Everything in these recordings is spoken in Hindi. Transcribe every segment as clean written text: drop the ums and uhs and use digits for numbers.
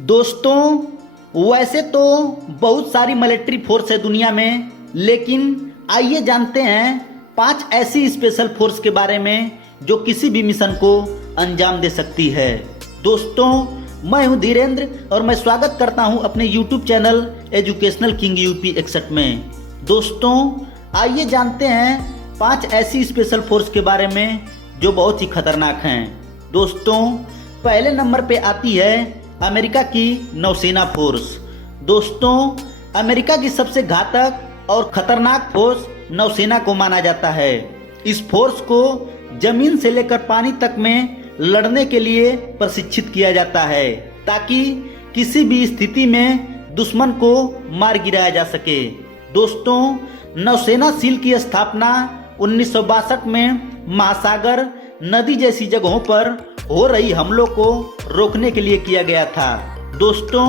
दोस्तों वैसे तो बहुत सारी मिलिट्री फोर्स है दुनिया में, लेकिन आइए जानते हैं 5 ऐसी स्पेशल फोर्स के बारे में जो किसी भी मिशन को अंजाम दे सकती है। दोस्तों मैं हूं धीरेन्द्र और मैं स्वागत करता हूं अपने YouTube channel educational king UP 61 में। दोस्तों आइए जानते हैं 5 ऐसी स्पेशल फोर्स के बारे में जो बहुत ही खतरनाक हैं। दोस्तों पहले नंबर पे आती है अमेरिका की नौसेना फोर्स। दोस्तों अमेरिका की सबसे घातक और खतरनाक फोर्स नौसेना को माना जाता है। इस फोर्स को जमीन से लेकर पानी तक में लड़ने के लिए प्रशिक्षित किया जाता है ताकि किसी भी स्थिति में दुश्मन को मार गिराया जा सके। दोस्तों नौसेना सील की स्थापना 1962 में महासागर नदी जैसी जगहों पर हो रही हमलों को रोकने के लिए किया गया था। दोस्तों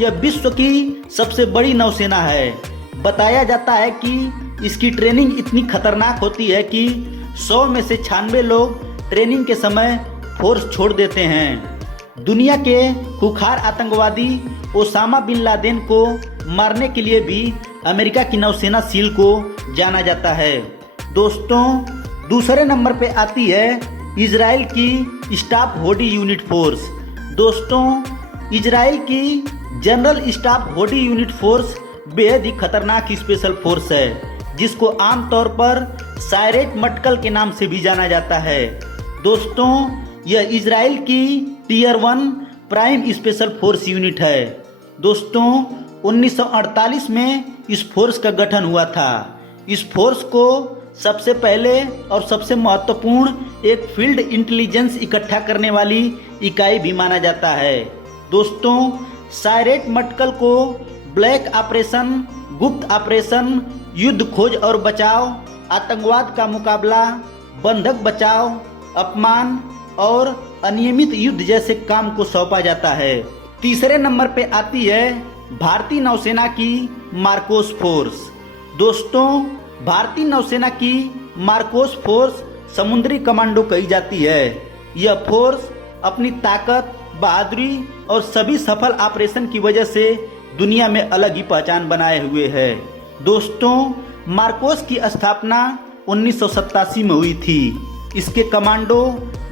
यह विश्व की सबसे बड़ी नौसेना है। बताया जाता है कि इसकी ट्रेनिंग इतनी खतरनाक होती है कि 100 में से 96 लोग ट्रेनिंग के समय फोर्स छोड़ देते हैं। दुनिया के खुखार आतंकवादी ओसामा बिन लादेन को मारने के लिए भी अमेरिका की नौसेना सील को जाना जाता है। दोस्तों दूसरे नंबर पे आती है इजराइल की स्टाफ बॉडी यूनिट फोर्स। दोस्तों इजराइल की general staff body unit force बेहद ही खतरनाक स्पेशल फोर्स है जिसको आमतौर पर सायरेट मटकल के नाम से भी जाना जाता है। दोस्तों यह इजराइल की tier 1 prime special force unit है। दोस्तों 1948 में इस फोर्स का गठन हुआ था। इस फोर्स को सबसे पहले और सबसे महत्वपूर्ण एक फील्ड इंटेलिजेंस इकट्ठा करने वाली इकाई भी माना जाता है। दोस्तों सायरेट मटकल को ब्लैक ऑपरेशन, गुप्त ऑपरेशन, युद्ध खोज और बचाव, आतंकवाद का मुकाबला, बंधक बचाव, अपमान और अनियमित युद्ध जैसे काम को सौंपा जाता है। तीसरे नंबर पे आती है भारतीय नौसेना की मार्कोस फोर्स। दोस्तों भारतीय नौसेना की मार्कोस फोर्स समुद्री कमांडो कही जाती है। यह फोर्स अपनी ताकत, बहादुरी और सभी सफल ऑपरेशन की वजह से दुनिया में अलग ही पहचान बनाए हुए है। दोस्तों मार्कोस की स्थापना 1987 में हुई थी। इसके कमांडो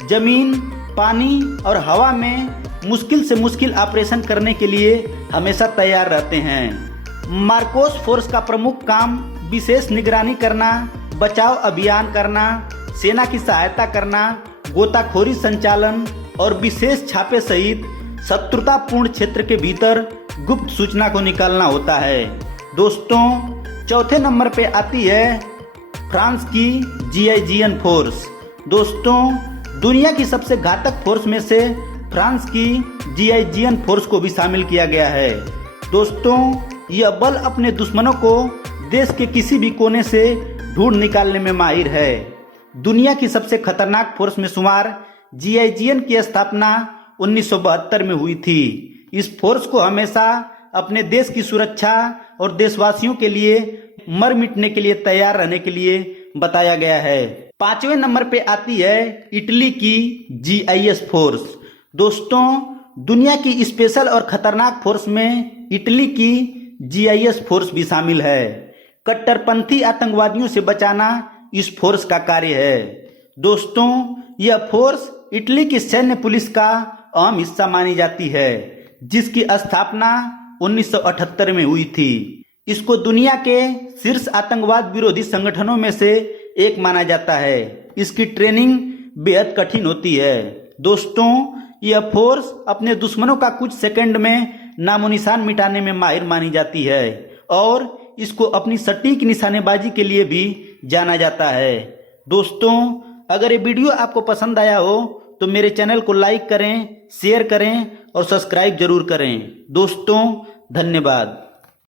जमीन, पानी और हवा में मुश्किल से मुश्किल ऑपरेशन करने के लिए हमेशा तैयार रहते हैं। मार्कोस फोर्स का प्रमुख काम विशेष निगरानी करना, बचाव अभियान करना, सेना की सहायता करना, गोताखोरी संचालन और विशेष छापे सहित शत्रुतापूर्ण क्षेत्र के भीतर गुप्त सूचना को निकालना होता है। दोस्तों चौथे नंबर पे आती है फ्रांस की GIGN फोर्स। दोस्तों दुनिया की सबसे घातक फोर्स में से फ्रांस की GIGN फोर्स को भी शामिल किया गया है। दोस्तों यह बल अपने दुश्मनों को देश के किसी भी कोने से ढूंढ निकालने में माहिर है। दुनिया की सबसे खतरनाक फोर्स में शुमार GIGN की स्थापना 1972 में हुई थी। इस फोर्स को हमेशा अपने देश की सुरक्षा और देशवासियों के लिए मर मिटने के लिए तैयार रहने के लिए बताया गया है। 5वें नंबर पे आती है इटली की GIS फोर्स। दोस्तों दुनिया की स्पेशल और खतरनाक फोर्स में इटली की GIS फोर्स भी शामिल है। कट्टरपंथी आतंकवादियों से बचाना इस फोर्स का कार्य है। दोस्तों यह फोर्स इटली की सैन्य पुलिस का अहम हिस्सा मानी जाती है जिसकी स्थापना 1978 में हुई थी। इसको दुनिया के शीर्ष आतंकवाद विरोधी संगठनों में से एक माना जाता है। इसकी ट्रेनिंग बेहद कठिन होती है। दोस्तों यह फोर्स अपने दुश्मनों का कुछ सेकंड में नामो निशान मिटाने में माहिर मानी जाती है और इसको अपनी सटीक निशानेबाजी के लिए भी जाना जाता है। दोस्तों अगर ये वीडियो आपको पसंद आया हो तो मेरे चैनल को लाइक करें, शेयर करें और सब्सक्राइब जरूर करें। दोस्तों धन्यवाद।